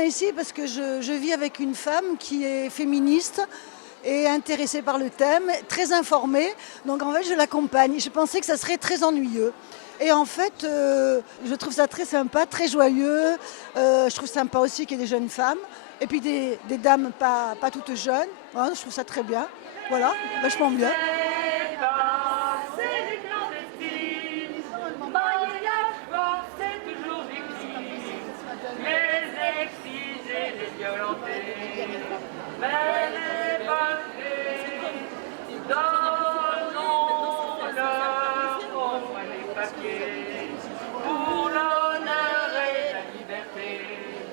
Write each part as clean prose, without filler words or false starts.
viens ici parce que je vis avec une femme qui est féministe et intéressée par le thème, très informée. Donc en fait, je l'accompagne. Je pensais que ça serait très ennuyeux. Et en fait, je trouve ça très sympa, très joyeux. Je trouve sympa aussi qu'il y ait des jeunes femmes. Et puis des dames pas toutes jeunes. Hein, je trouve ça très bien. Voilà, vachement bien.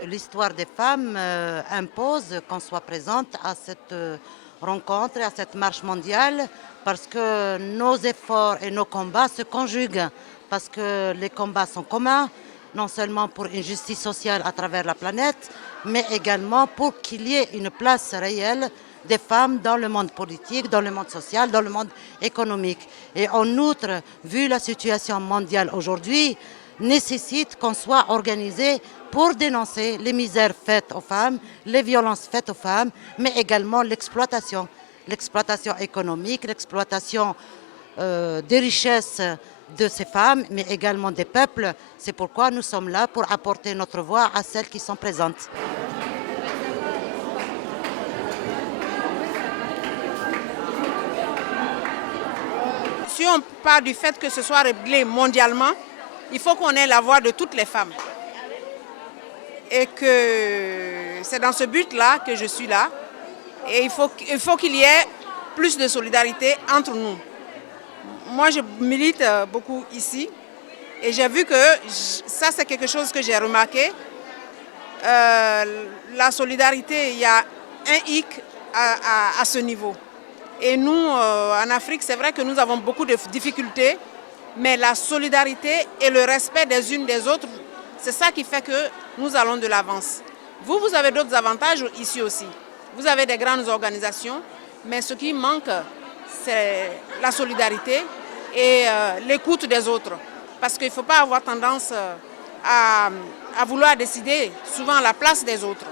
L'histoire des femmes impose qu'on soit présente à cette rencontre, à cette marche mondiale, parce que nos efforts et nos combats se conjuguent, parce que les combats sont communs, non seulement pour une justice sociale à travers la planète, mais également pour qu'il y ait une place réelle des femmes dans le monde politique, dans le monde social, dans le monde économique. Et en outre, vu la situation mondiale aujourd'hui, nécessite qu'on soit organisé pour dénoncer les misères faites aux femmes, les violences faites aux femmes, mais également l'exploitation économique, l'exploitation des richesses de ces femmes, mais également des peuples. C'est pourquoi nous sommes là pour apporter notre voix à celles qui sont présentes. Si on part du fait que ce soit réglé mondialement, il faut qu'on ait la voix de toutes les femmes. Et que c'est dans ce but-là que je suis là. Et il faut qu'il y ait plus de solidarité entre nous. Moi, je milite beaucoup ici. Et j'ai vu que ça, c'est quelque chose que j'ai remarqué. La solidarité, il y a un hic à ce niveau. Et nous, en Afrique, c'est vrai que nous avons beaucoup de difficultés. Mais la solidarité et le respect des unes des autres, c'est ça qui fait que nous allons de l'avance. Vous avez d'autres avantages ici aussi. Vous avez des grandes organisations, mais ce qui manque, c'est la solidarité et l'écoute des autres. Parce qu'il ne faut pas avoir tendance à vouloir décider souvent à la place des autres.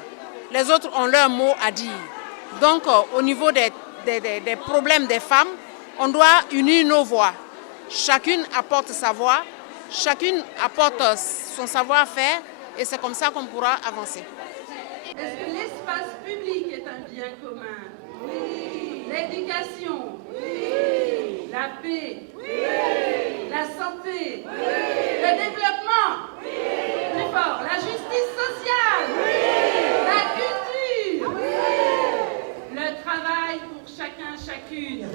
Les autres ont leur mot à dire. Donc, au niveau des problèmes des femmes, on doit unir nos voix. Chacune apporte sa voix, chacune apporte son savoir-faire et c'est comme ça qu'on pourra avancer. Est-ce que l'espace public est un bien commun? Oui. L'éducation? Oui. La paix? Oui. La santé? Oui. Le développement? Oui. Plus fort, la justice sociale? Oui. La culture? Oui. Le travail pour chacun, chacune.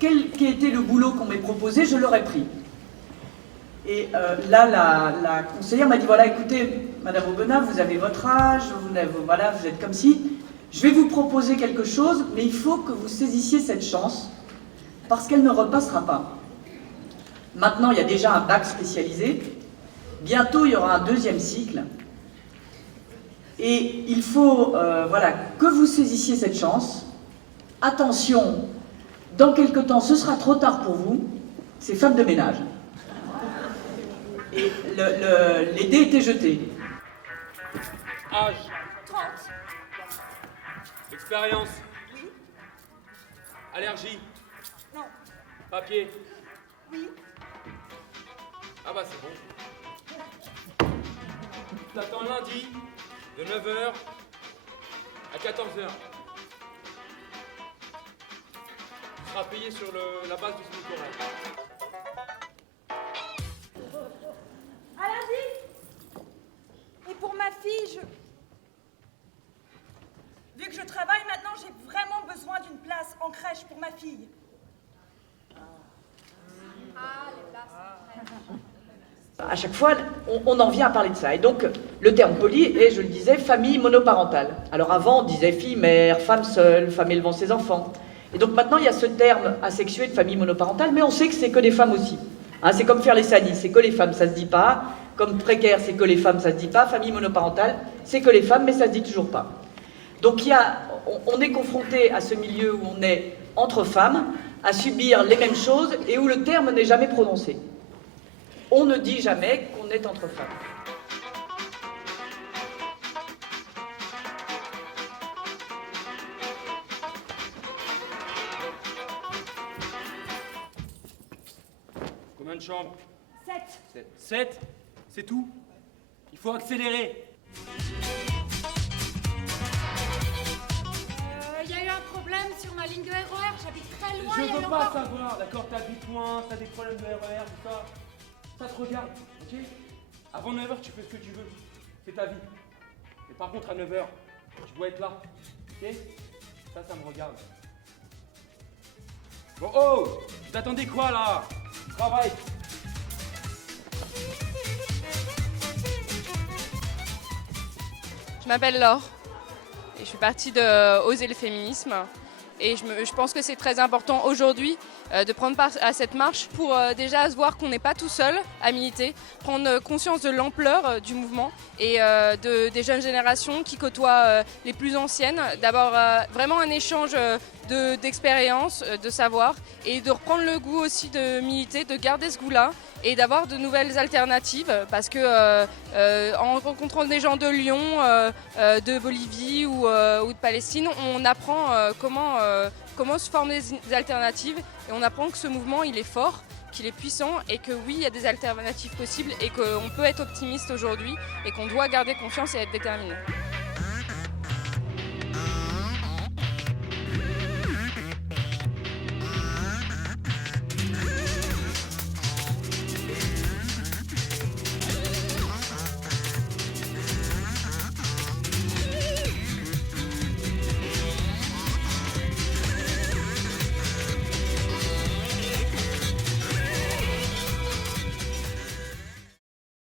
Quel était le boulot qu'on m'ait proposé, je l'aurais pris. Et là, la conseillère m'a dit, voilà, écoutez, Madame Aubenas, vous avez votre âge, vous êtes comme si, je vais vous proposer quelque chose, mais il faut que vous saisissiez cette chance, parce qu'elle ne repassera pas. Maintenant, il y a déjà un bac spécialisé, bientôt il y aura un deuxième cycle, et il faut que vous saisissiez cette chance. Attention, dans quelque temps, ce sera trop tard pour vous, c'est femme de ménage. Et les dés étaient jetés. Âge. 30. Expérience. Oui. Allergie. Non. Papier. Oui. Ah bah c'est bon. T'attends lundi de 9h à 14h. Tu seras payé sur la base du SMIC horaire. À lundi. Et pour ma fille, vu que je travaille maintenant, j'ai vraiment besoin d'une place en crèche pour ma fille. À chaque fois, on en vient à parler de ça. Et donc, le terme poli est, je le disais, famille monoparentale. Alors avant, on disait fille, mère, femme seule, femme élevant ses enfants. Et donc maintenant, il y a ce terme asexué de famille monoparentale, mais on sait que c'est que des femmes aussi. Hein, c'est comme faire les sanis, c'est que les femmes, ça se dit pas. Comme précaire, c'est que les femmes, ça se dit pas. Famille monoparentale, c'est que les femmes, mais ça se dit toujours pas. Donc on est confronté à ce milieu où on est entre femmes, à subir les mêmes choses et où le terme n'est jamais prononcé. on ne dit jamais qu'on est entre femmes. Combien de chambres? 7. 7? C'est tout? Il faut accélérer. Il y a eu un problème sur ma ligne de RER, j'habite très loin. Je il y a eu veux pas encore- savoir, d'accord? T'habites loin, t'as des problèmes de RER, tout ça. Ça te regarde, ok? Avant 9h, tu fais ce que tu veux. C'est ta vie. Mais par contre, à 9h, tu dois être là. Ok? Ça me regarde. Bon, oh! Vous attendez quoi, là? Travail! Je m'appelle Laure et je suis partie de Oser le féminisme. Et je pense que c'est très important aujourd'hui de prendre part à cette marche pour déjà se voir qu'on n'est pas tout seul à militer, prendre conscience de l'ampleur du mouvement et des jeunes générations qui côtoient les plus anciennes, d'avoir vraiment un échange d'expérience, de savoir et de reprendre le goût aussi de militer, de garder ce goût-là et d'avoir de nouvelles alternatives parce que en rencontrant des gens de Lyon, de Bolivie ou de Palestine, on apprend comment se forment des alternatives et on apprend que ce mouvement il est fort, qu'il est puissant et que oui il y a des alternatives possibles et qu'on peut être optimiste aujourd'hui et qu'on doit garder confiance et être déterminé.